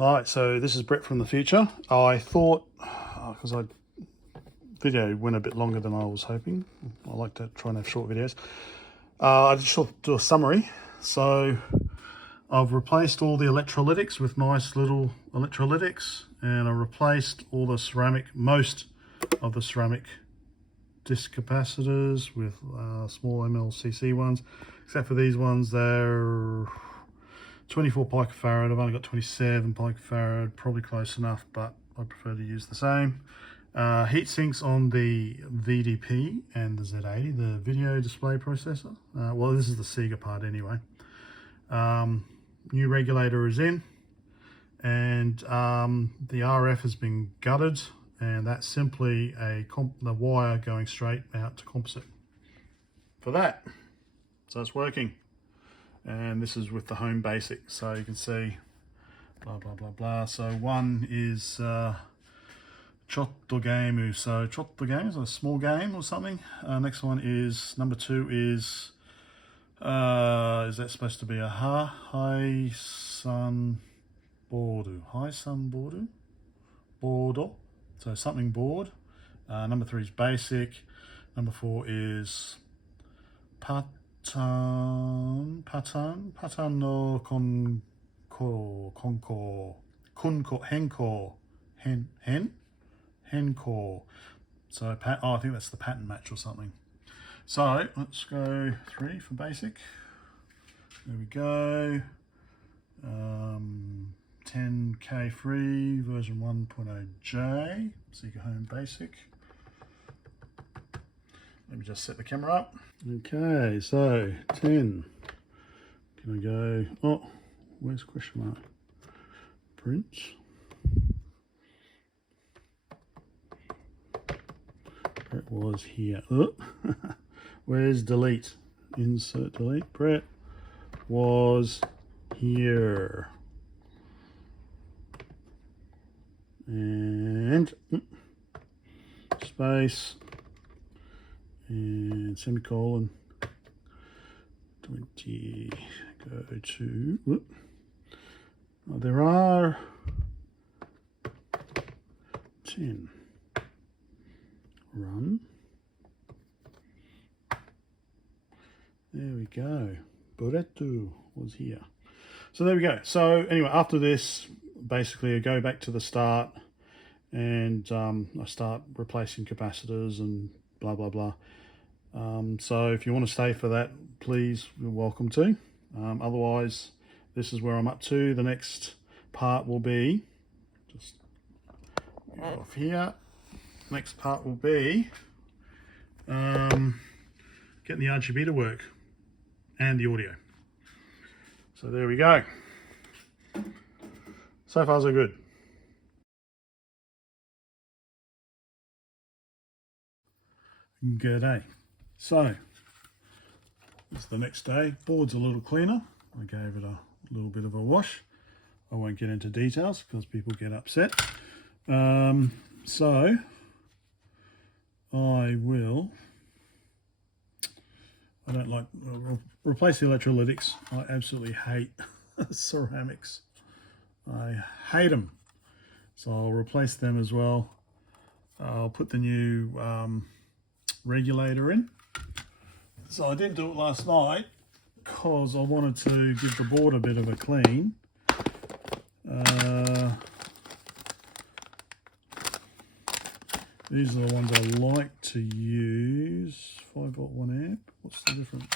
Alright, so this is Brett from the future. I thought, because video went a bit longer than I was hoping. I like to try and have short videos. I just thought to do a summary. So I've replaced all the electrolytics with nice little electrolytics, and I replaced all the ceramic, most of the ceramic disc capacitors with small MLCC ones, except for these ones. They're 24 picofarad. I've only got 27 picofarad, probably close enough, but I prefer to use the same. Heat sinks on the VDP and the Z80, the video display processor. Well, this is the Sega part anyway. New regulator is in, and the RF has been gutted, and that's simply the wire going straight out to composite for that. So it's working. And this is with the home basic, so you can see blah blah blah blah. So one is Chotto game, so Chotto game is a small game or something. Next one is number 2 is that supposed to be a high sun bordo, so something board. Number 3 is basic. Number 4 is Patan no henko. So I think that's the pattern match or something. So let's go 3 for basic. There we go. 10K free version 1.0J Sega Home Basic. Let me just set the camera up. Okay, so 10. Can I go? Oh, where's question mark? Print. Brett was here. Oh. Where's delete? Insert delete. Brett was here. And space. And semicolon 20, go to, whoop. Oh, there are 10, run, there we go, Boretu was here. So there we go. So anyway, after this, basically I go back to the start, and I start replacing capacitors and blah blah blah. So if you want to stay for that, please, you're welcome to. Otherwise, this is where I'm up to. The next part will be, just get off here, next part will be getting the RGB to work and the audio. So there we go. So far so good. Good day. So it's the next day. Board's a little cleaner. I gave it a little bit of a wash. I won't get into details because people get upset. So I don't like replace the electrolytics. I absolutely hate ceramics. I hate them. So I'll replace them as well. I'll put the new regulator in. So I didn't do it last night because I wanted to give the board a bit of a clean. These are the ones I like to use. 5 volt 1 amp. What's the difference?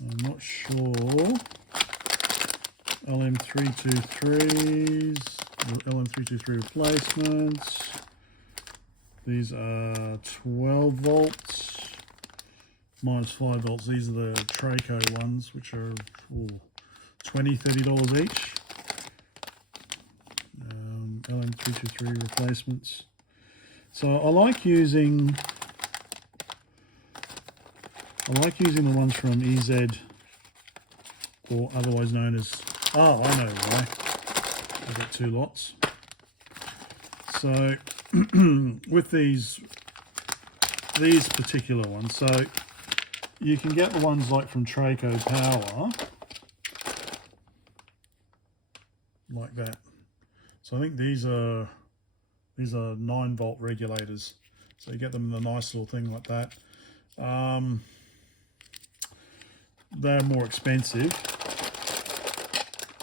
I'm not sure. LM323s, LM323 replacements. These are 12 volts, minus 5 volts. These are the Traco ones, which are $20, $30 each. LM323 replacements. So I like using the ones from EZ, or otherwise known as, oh, I know why. I've got 2 lots. So with these particular ones, so you can get the ones like from Traco Power, like that. So I think these are 9-volt regulators. So you get them in a nice little thing like that. They're more expensive.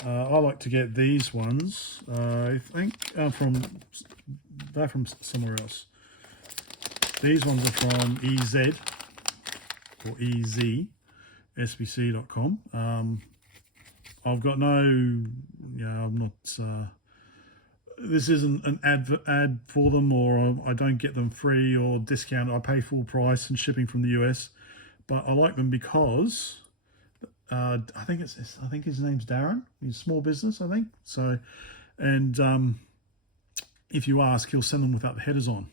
I like to get these ones. I think they're from somewhere else. These ones are from EZ or EZ, SBC.com. I've got no, I'm not. This isn't an ad for them, or I don't get them free or discount. I pay full price and shipping from the US, but I like them because I think his name's Darren. He's a small business, I think. So, and if you ask, he'll send them without the headers on.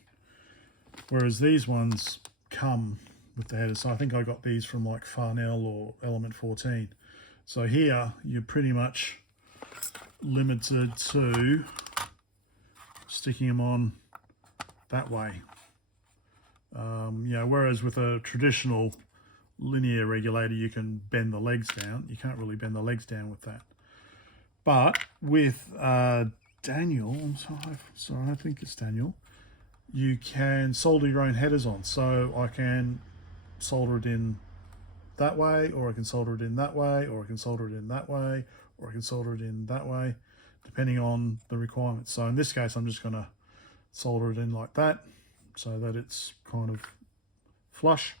Whereas these ones come with the headers. So I think I got these from like Farnell or Element 14. So here you're pretty much limited to sticking them on that way. Whereas with a traditional linear regulator, you can bend the legs down. You can't really bend the legs down with that. But with Daniel, I'm sorry, I think it's Daniel, you can solder your own headers on. So I can solder it in that way, or I can solder it in that way, or I can solder it in that way, or I can solder it in that way, depending on the requirements. So in this case, I'm just going to solder it in like that so that it's kind of flush.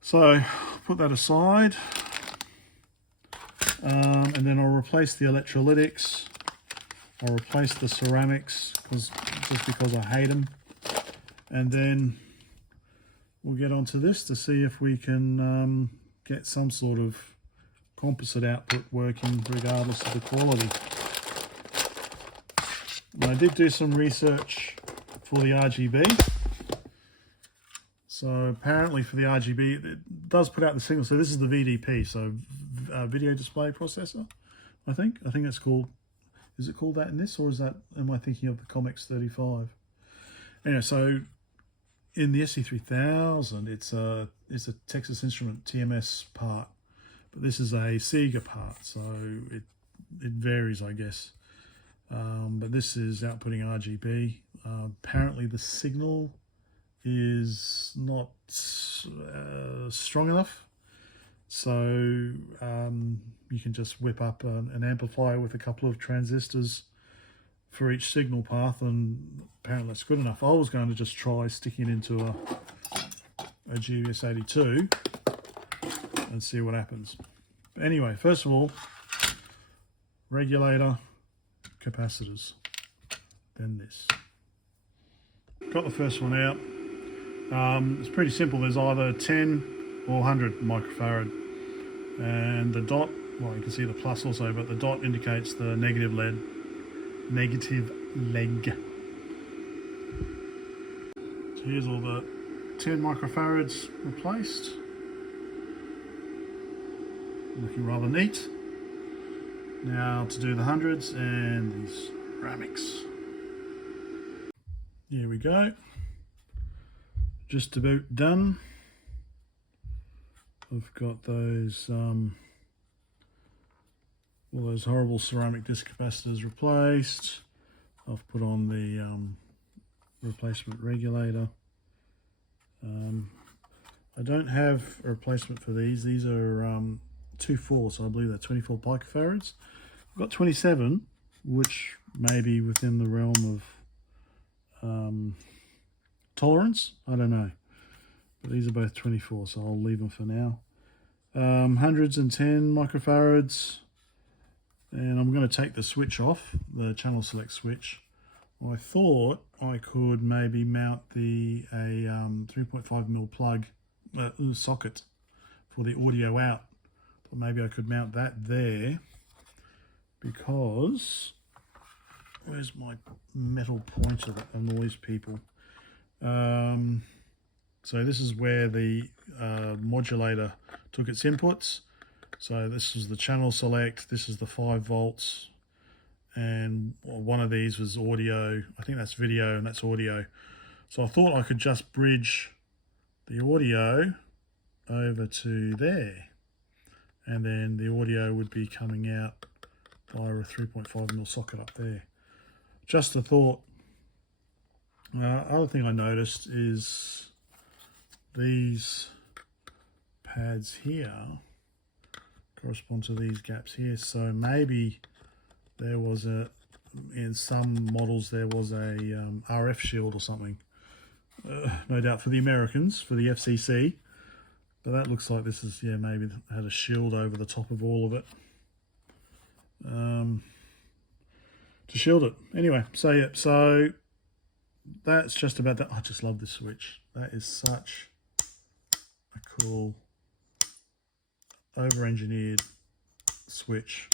So put that aside, and then I'll replace the electrolytics. I'll replace the ceramics just because I hate them, and then we'll get onto this to see if we can get some sort of composite output working regardless of the quality. And I did do some research for the RGB. So apparently for the RGB, it does put out the signal. So this is the VDP, so video display processor, I think that's called. Is it called that in this, or am I thinking of the COMX 35? Anyway, so in the SC-3000, it's a Texas Instrument TMS part, but this is a Sega part, so it varies, I guess. But this is outputting RGB. Apparently the signal is not strong enough, so you can just whip up an amplifier with a couple of transistors for each signal path, and apparently that's good enough. I was going to just try sticking it into a GBS 82 and see what happens. But anyway, first of all, regulator, capacitors, then this. Got the first one out. It's pretty simple. There's either 10 or 100 microfarad, and the dot, well, you can see the plus also, but the dot indicates the negative leg. So here's all the 10 microfarads replaced. Looking rather neat. Now to do the hundreds and these ceramics. Here we go. Just about done. I've got those all those horrible ceramic disc capacitors replaced. I've put on the replacement regulator. I don't have a replacement for these. These are 2.4, so I believe they're 24 picofarads. I've got 27, which may be within the realm of tolerance. I don't know. But these are both 24, so I'll leave them for now. Hundreds and 10 microfarads. And I'm going to take the switch off, the channel select switch. I thought I could maybe mount a 3.5mm plug socket for the audio out. But maybe I could mount that there, because where's my metal pointer that annoys people? So this is where the modulator took its inputs. So this is the channel select, this is the 5 volts, and one of these was audio. I think that's video and that's audio. So I thought I could just bridge the audio over to there, and then the audio would be coming out via a 3.5mm socket up there. Just a thought. Other thing I noticed is these pads here correspond to these gaps here, so maybe there was in some models there was a RF shield or something, no doubt for the Americans, for the FCC, but that looks like this is, yeah, maybe had a shield over the top of all of it to shield it. Anyway, so yeah, so that's just about that. I just love this switch. That is such a cool over-engineered switch.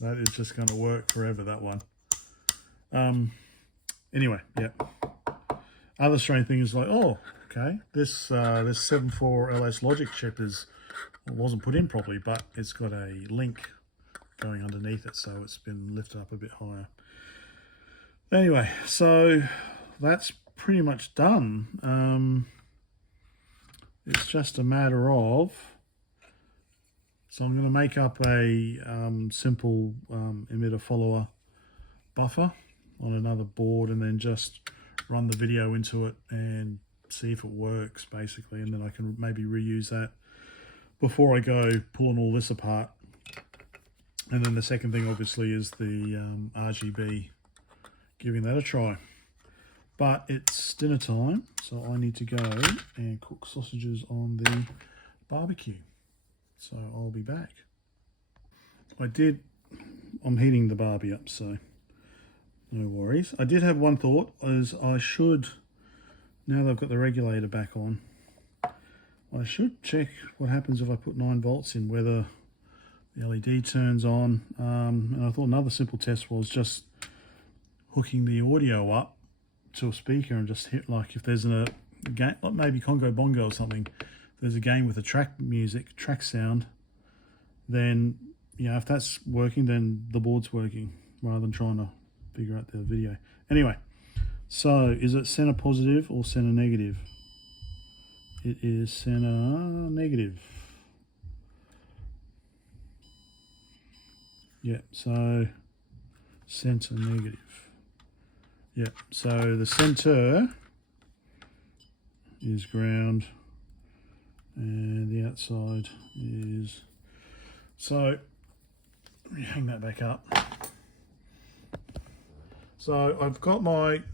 That is just going to work forever, that one. Anyway, yeah. Other strange thing is like, oh, okay, this 7.4 LS logic chip wasn't put in properly, but it's got a link going underneath it, so it's been lifted up a bit higher. Anyway, so that's pretty much done. It's just a matter of, so I'm going to make up a simple emitter follower buffer on another board and then just run the video into it and see if it works, basically, and then I can maybe reuse that before I go pulling all this apart. And then the second thing obviously is the RGB, giving that a try. But it's dinner time, so I need to go and cook sausages on the barbecue. So I'll be back. I'm heating the barbie up, so no worries. I did have one thought, is I should, now that I've got the regulator back on, I should check what happens if I put 9 volts in, whether the LED turns on. And I thought another simple test was just hooking the audio up to a speaker and just hit, like if there's a game, like maybe Congo Bongo or something, if there's a game with a track sound, then, you know, if that's working, then the board's working, rather than trying to figure out the video. Anyway, so is it center positive or center negative? It is center negative. Yeah, so center negative. Yeah, so the center is ground and the outside is, so let me hang that back up. So I've got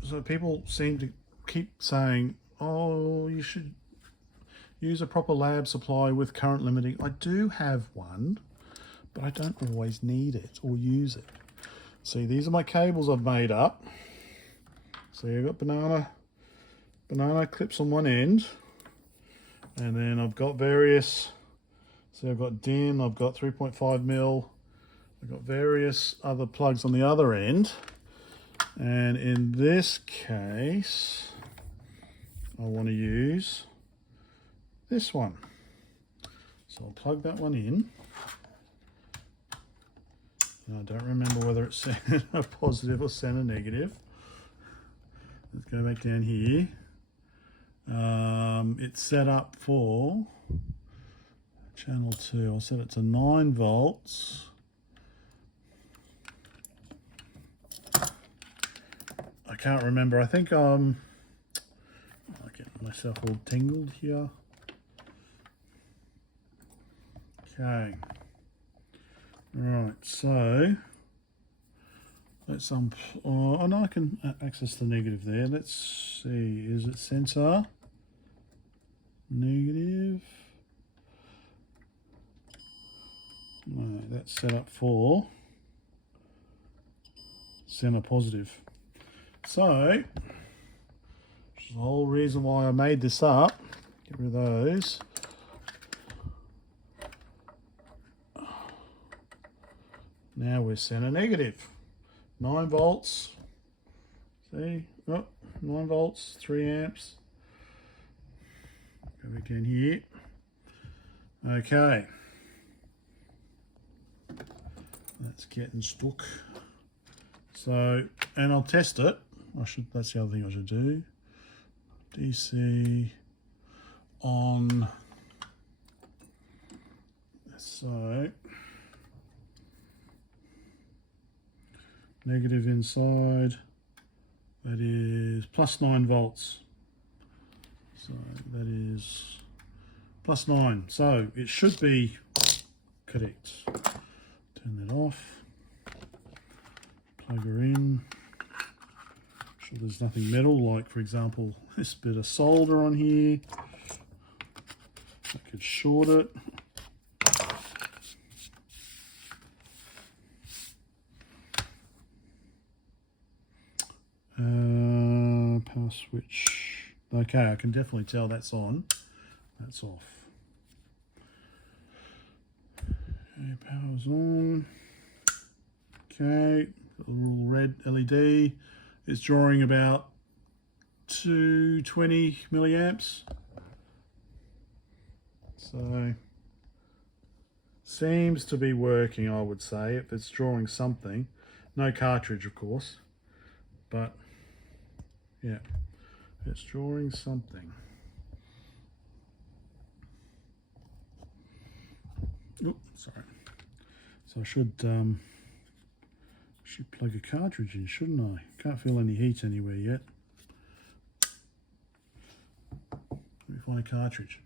so people seem to keep saying, oh, you should use a proper lab supply with current limiting. I do have one, but I don't always need it or use it. See, these are my cables I've made up. So you've got banana clips on one end, and then I've got various, so I've got DIN, I've got 3.5mm, I've got various other plugs on the other end, and in this case I want to use this one. So I'll plug that one in. Now, I don't remember whether it's center positive or center negative. Let's go back down here. It's set up for channel 2. I'll set it to 9 volts. I can't remember. I think I'm getting myself all tingled here. Okay. Right, so let's oh no, I can access the negative there. Let's see, is it center negative? No, that's set up for center positive. So the whole reason why I made this up, get rid of those. Now we're center negative. 9 volts. See? Oh, 9 volts, 3 amps. Go back in here. Okay. That's getting stuck. So, and I'll test it. That's the other thing I should do. DC on So negative inside, that is plus 9 volts. So that is plus 9. So it should be correct. Turn that off. Plug her in. Make sure there's nothing metal, like for example this bit of solder on here. I could short it. Power switch. Okay, I can definitely tell that's on. That's off. Okay, power's on. Okay, got a little red LED. It's drawing about 220 milliamps. So seems to be working, I would say, if it's drawing something. No cartridge, of course, but yeah, it's drawing something. Oh, sorry. So I should plug a cartridge in, shouldn't I? Can't feel any heat anywhere yet. Let me find a cartridge.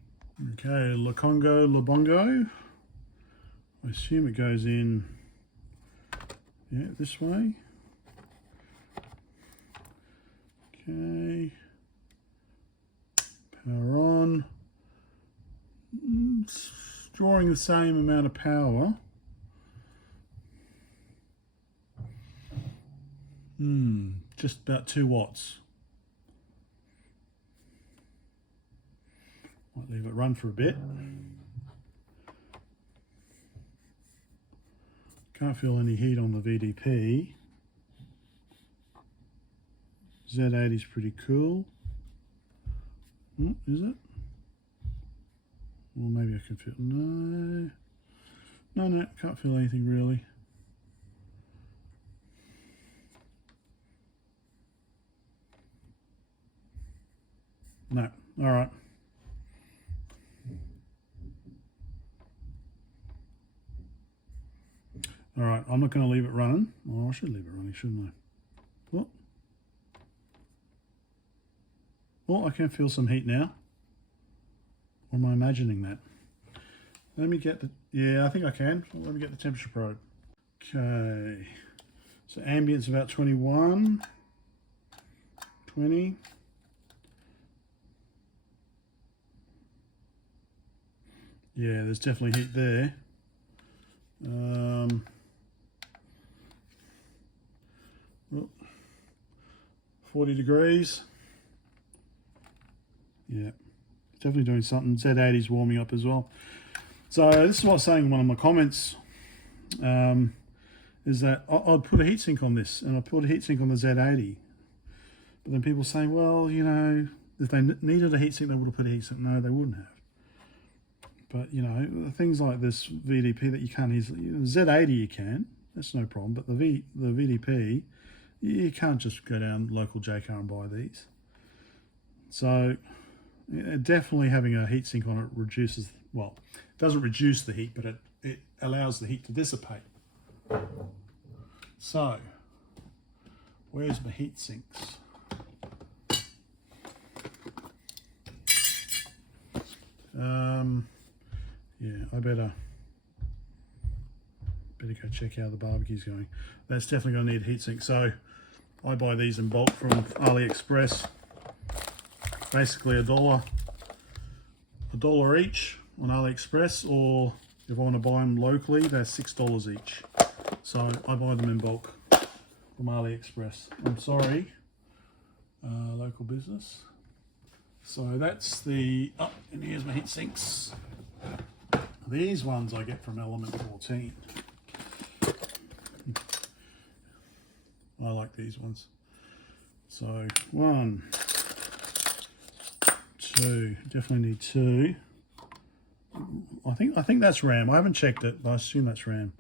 Okay, La Congo, La Bongo. I assume it goes in, yeah, this way. Okay. Power on. It's drawing the same amount of power. Just about 2 watts. Might leave it run for a bit. Can't feel any heat on the VDP. Z80 is pretty cool. Oh, is it? Or maybe I can feel, no, can't feel anything really. No, all right. All right, I'm not going to leave it running. Oh, I should leave it running, shouldn't I? What? Oh, I can feel some heat now. Or am I imagining that? Let me get the, yeah, I think I can. Let me get the temperature probe. Okay, so ambient's about 21, 20. Yeah, there's definitely heat there. 40 degrees. Yeah, definitely doing something. Z80 is warming up as well. So this is what I was saying in one of my comments, is that I'd put a heatsink on this, and I put a heatsink on the Z80. But then people say, well, you know, if they needed a heatsink, they would have put a heatsink. No, they wouldn't have. But, you know, things like this VDP that you can't easily, Z80 you can, that's no problem. But the VDP, you can't just go down local JCar and buy these. So definitely having a heatsink on it reduces, well, it doesn't reduce the heat, but it allows the heat to dissipate. So, where's my heat sinks? Yeah, I better go check how the barbecue's going. That's definitely going to need a heatsink. So I buy these in bulk from AliExpress. Basically $1 each on AliExpress, or if I want to buy them locally, they're $6 each. So I buy them in bulk from AliExpress. I'm sorry, local business. So that's the, oh, and here's my heat sinks. These ones I get from Element 14. I like these ones. So 1, 2, definitely need 2. I think that's RAM. I haven't checked it, but I assume that's RAM.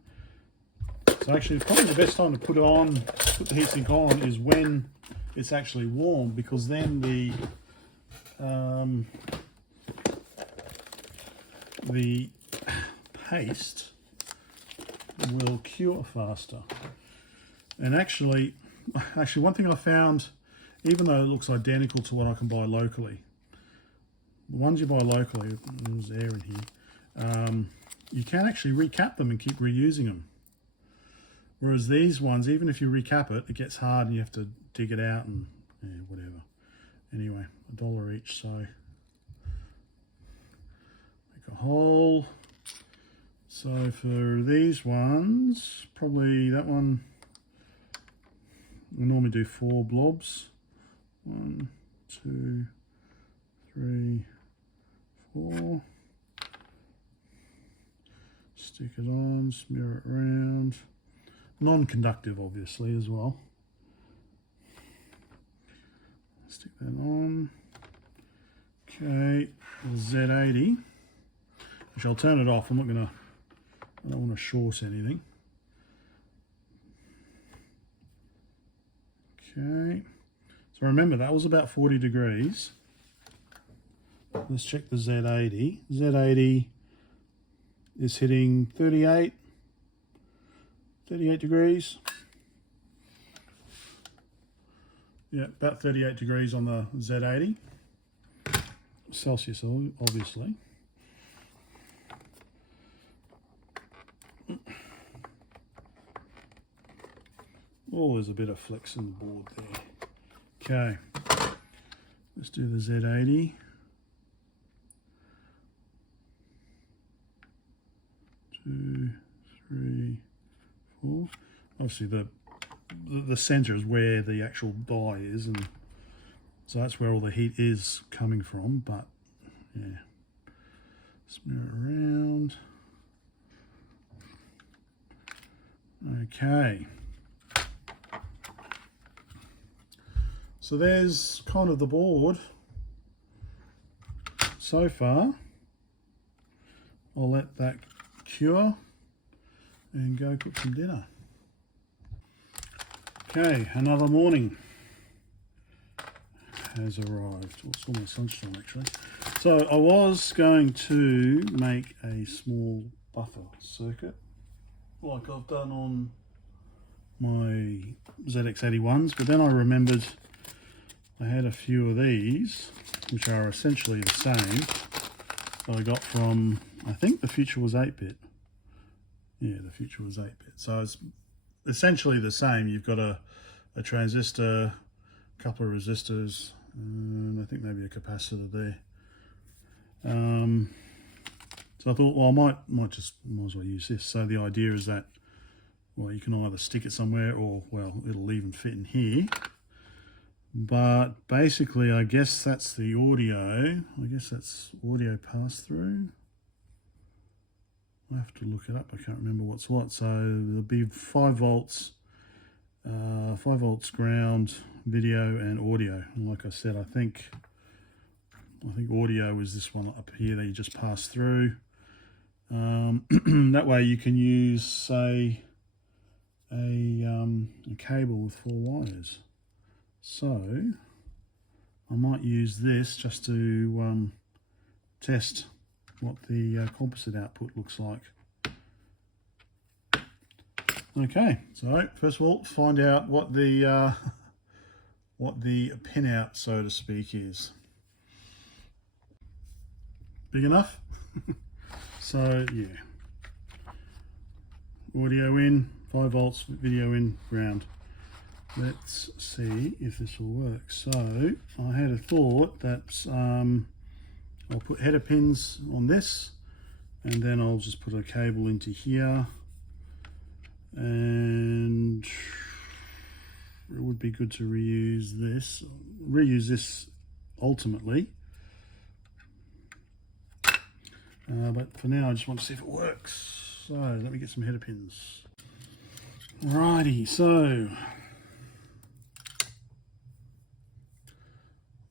So actually, probably the best time to put the heatsink on is when it's actually warm, because then the paste will cure faster. And actually one thing I found, even though it looks identical to what I can buy locally, the ones you buy locally, there's air in here, you can actually recap them and keep reusing them. Whereas these ones, even if you recap it, it gets hard and you have to dig it out and whatever. Anyway, $1 each, so make a hole. So for these ones, probably that one, we normally do 4 blobs. 1, 2, 3, 4. Stick it on, smear it around. Non-conductive, obviously, as well. Stick that on. Okay, the Z80, which I'll turn it off. I don't want to short anything. Okay, so remember that was about 40 degrees. Let's check the Z80. Z80 is hitting 38 degrees. Yeah, about 38 degrees on the Z80. Celsius, obviously. Oh, there's a bit of flex in the board there. Okay, let's do the Z80. 2, 3, 4. Obviously the center is where the actual die is, and so that's where all the heat is coming from, but yeah, smear it around. Okay, so there's kind of the board so far. I'll let that cure and go cook some dinner. Okay, another morning has arrived. Well, it's almost lunchtime actually. So I was going to make a small buffer circuit like I've done on my ZX81s, but then I remembered I had a few of these which are essentially the same that I got from, I think the Future was 8-bit. Yeah, the Future was 8-bit. So it's essentially the same. You've got a transistor, a couple of resistors, and I think maybe a capacitor there. So I thought, well, I might as well use this. So the idea is that, well, you can either stick it somewhere or, well, it'll even fit in here. But basically, I guess that's the audio. I guess that's audio pass-through. I have to look it up. I can't remember what's what. So there'll be 5 volts, 5 volts ground, video, and audio. And like I said, I think audio is this one up here that you just pass through. That way you can use, say, a cable with 4 wires. So I might use this just to test what the composite output looks like. Okay, so first of all, find out what the pinout, so to speak, is. Big enough? So yeah, audio in, 5 volts, video in, ground. Let's see if this will work. So I had a thought that I'll put header pins on this, and then I'll just put a cable into here, and it would be good to reuse this ultimately, but for now I just want to see if it works. So let me get some header pins. Alrighty, so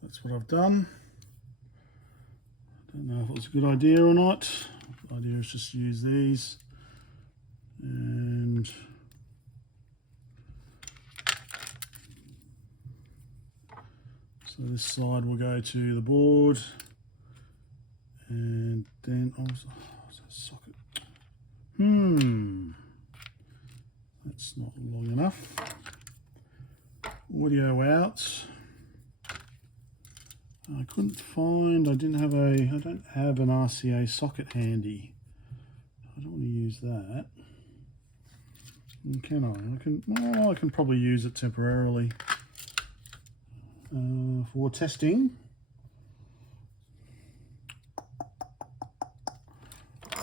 that's what I've done. I don't know if it was a good idea or not. The idea is just to use these, and so this side will go to the board, and then socket. That's not long enough. Audio out. I couldn't find, I don't have an RCA socket handy. I don't want to use that. Can I? I can probably use it temporarily for testing.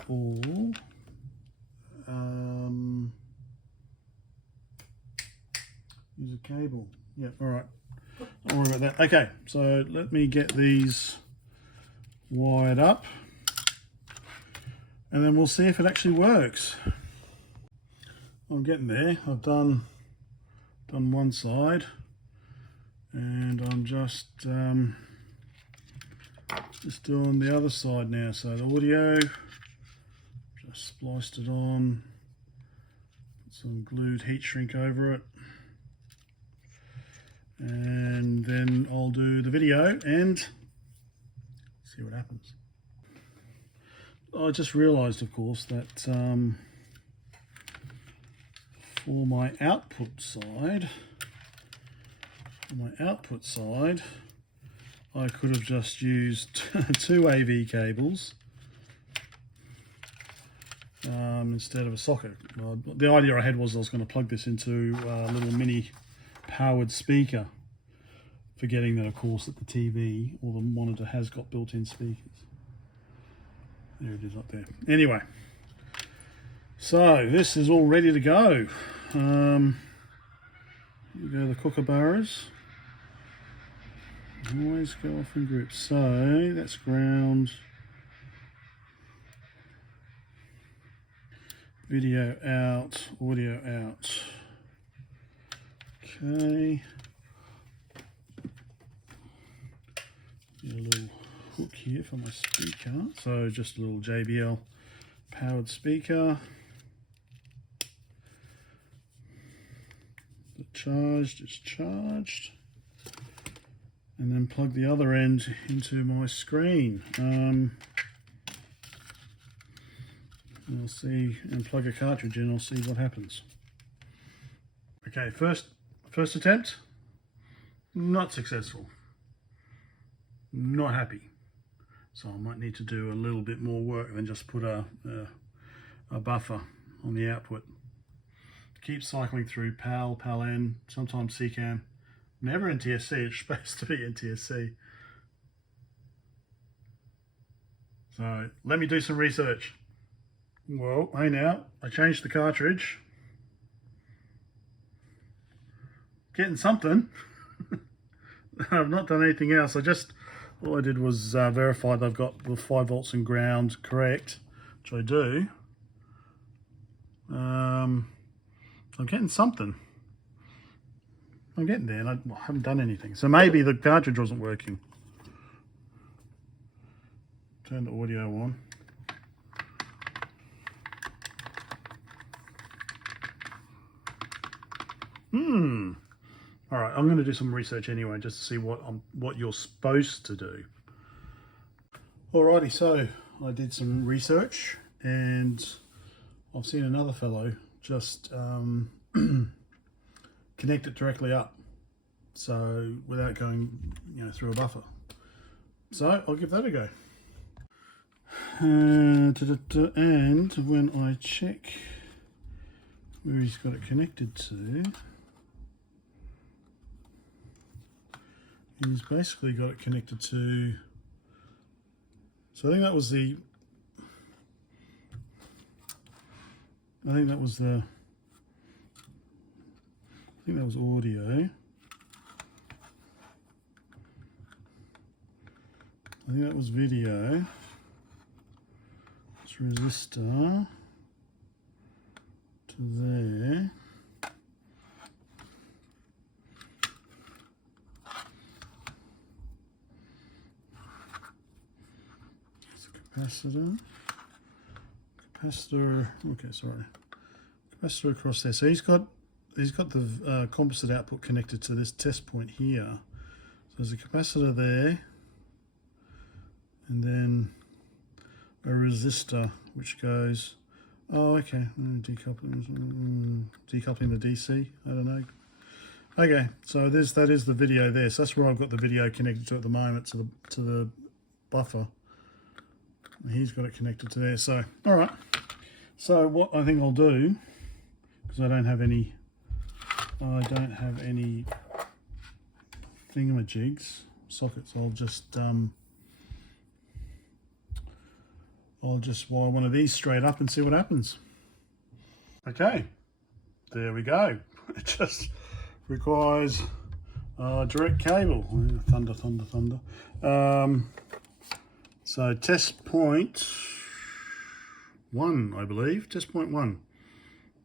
Or use a cable. Yeah, all right. Don't worry about that. Okay, so let me get these wired up and then we'll see if it actually works. I'm getting there. I've done one side and I'm just doing the other side now. So the audio, just spliced it on, put some glued heat shrink over it, and then I'll do the video and see what happens. I just realized, of course, that for my output side, I could have just used two AV cables instead of a socket. The idea I had was I was going to plug this into a little mini powered speaker, forgetting that, of course, that the TV or the monitor has got built-in speakers. There it is up there. Anyway, so this is all ready to go. Here we go, the kookaburras. Always go off in groups. So that's ground. Video out, audio out. Okay. Get a little hook here for my speaker. So just a little JBL powered speaker. It's charged. And then plug the other end into my screen. I'll see, and plug a cartridge in, I'll see what happens. Okay, first attempt, not successful. Not happy. So I might need to do a little bit more work than just put a buffer on the output. Keep cycling through PAL, PAL-N, sometimes CCAM. Never NTSC, it's supposed to be NTSC. So let me do some research. Well, hey now, I changed the cartridge. Getting something. I've not done anything else. All I did was verify that I've got the 5 volts and ground correct, which I do. I'm getting something. I'm getting there, and I haven't done anything. So maybe the cartridge wasn't working. Turn the audio on. All right, I'm going to do some research anyway, just to see what you're supposed to do. Alrighty, so I did some research, and I've seen another fellow just connect it directly up, so without going, through a buffer. So I'll give that a go. And when I check where he's got it connected to, he's basically got it connected to, so I think that was audio. I think that was video. It's resistor to there. It's a capacitor. Capacitor. Okay, sorry. Capacitor across there. So he's got the composite output connected to this test point here. So there's a capacitor there, and then a resistor which goes Oh, okay. Decoupling the DC. I don't know. Okay, so that is the video there. So that's where I've got the video connected to at the moment, to the buffer. He's got it connected to there. So all right. So what I think I'll do, because I don't have any thingamajigs, sockets, I'll just wire one of these straight up and see what happens. Okay, there we go. It just requires a direct cable. Thunder. So test point 1, I believe. Test point 1.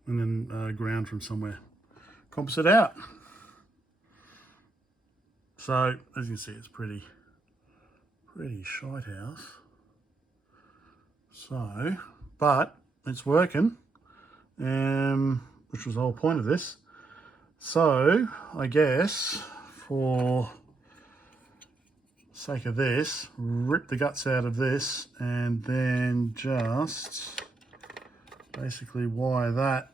And then ground from somewhere. Composite out. So, as you can see, it's pretty shite house. So, but it's working, which was the whole point of this. So, I guess, for sake of this, rip the guts out of this and then just basically wire that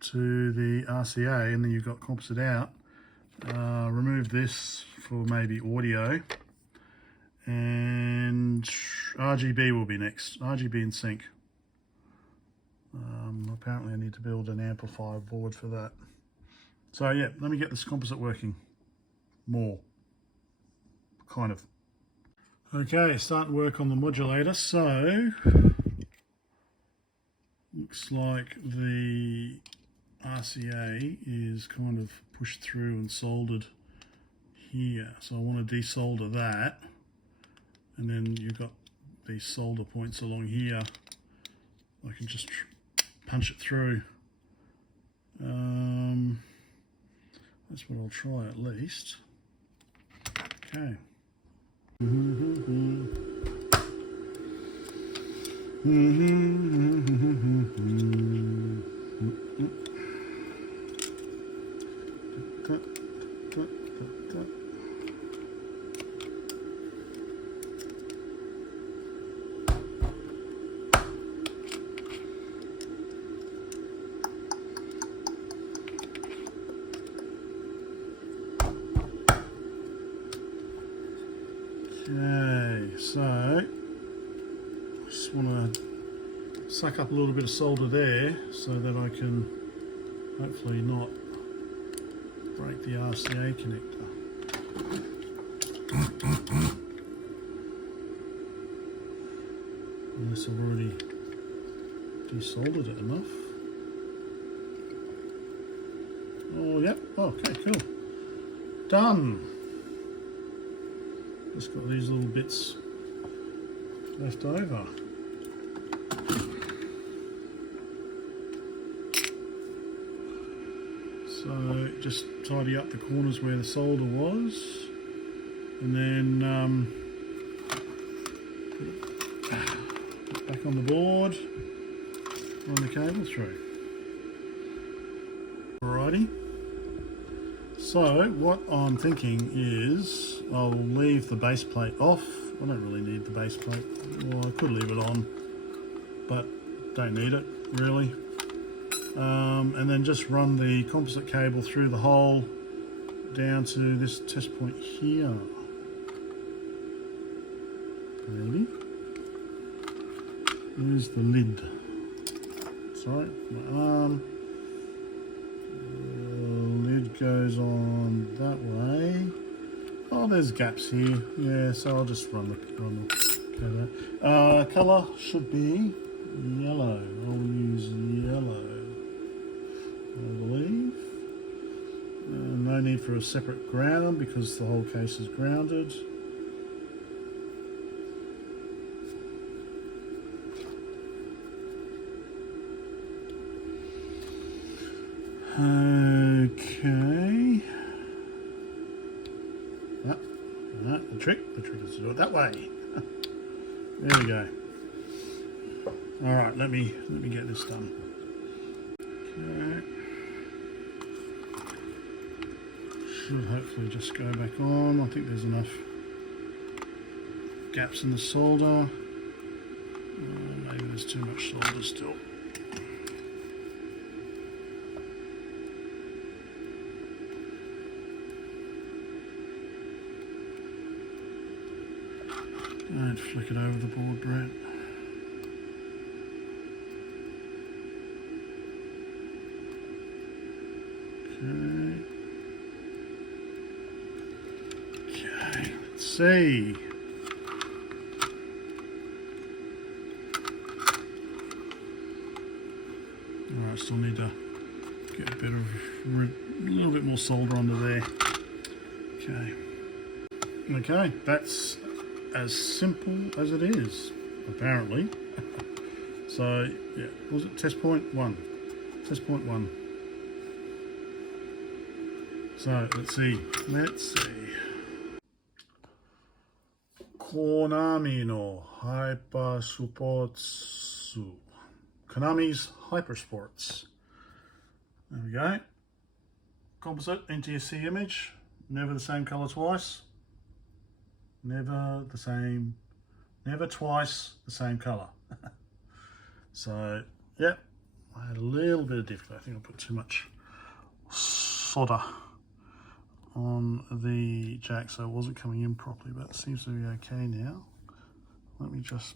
to the RCA, and then you've got composite out. Remove this for maybe audio, and RGB will be next. RGB and sync. Apparently I need to build an amplifier board for that. So yeah, let me get this composite working more. Kind of. Okay, starting work on the modulator. So looks like the RCA is kind of pushed through and soldered here. So I want to desolder that, and then you've got these solder points along here. I can just punch it through. That's what I'll try at least. Okay. Okay, so I just want to suck up a little bit of solder there so that I can hopefully not break the RCA connector. Unless I've already desoldered it enough. Oh, yep. Okay, cool. Done. Just got these little bits left over. So just tidy up the corners where the solder was, and then put it back on the board, run the cable through. Alrighty. So what I'm thinking is I'll leave the base plate off. I don't really need the base plate. Well, I could leave it on, but don't need it really. And then just run the composite cable through the hole down to this test point here. Maybe. There's the lid. Sorry, my arm. Lid goes on that way. Oh, there's gaps here. Yeah, so I'll just run the cable. Colour should be yellow. I'll use yellow, I believe. No need for a separate ground because the whole case is grounded. Okay. The trick is to do it that way. There we go. All right, let me get this done. Okay. Should hopefully just go back on. I think there's enough gaps in the solder. Maybe there's too much solder still. Don't flick it over the board, Brett. Okay, let's see. Alright, still need to get a bit of a little bit more solder under there. Okay, that's as simple as it is, apparently. So, yeah, was it test point 1? Test point 1. So, let's see. Konami no Hyper Sports. Konami's Hyper Sports. There we go. Composite NTSC image. Never the same colour twice. Never twice the same colour. So, yeah, I had a little bit of difficulty. I think I put too much solder on the jack, so it wasn't coming in properly, but it seems to be okay now. Let me just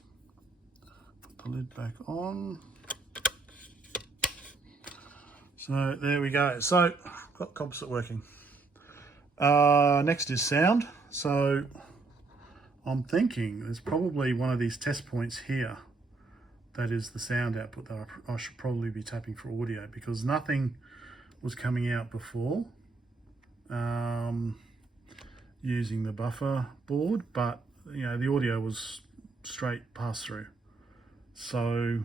put the lid back on. So there we go. So got composite working. Next is sound. So I'm thinking there's probably one of these test points here that is the sound output that I should probably be tapping for audio, because nothing was coming out before using the buffer board, but you know, the audio was straight pass through. So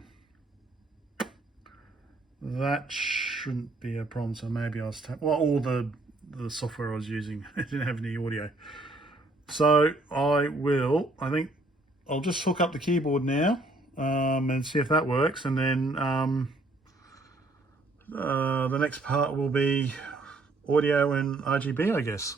that shouldn't be a problem. So maybe I was tapping, well, all the software I was using didn't have any audio. So I think I'll just hook up the keyboard now and see if that works, and then the next part will be audio and RGB, I guess.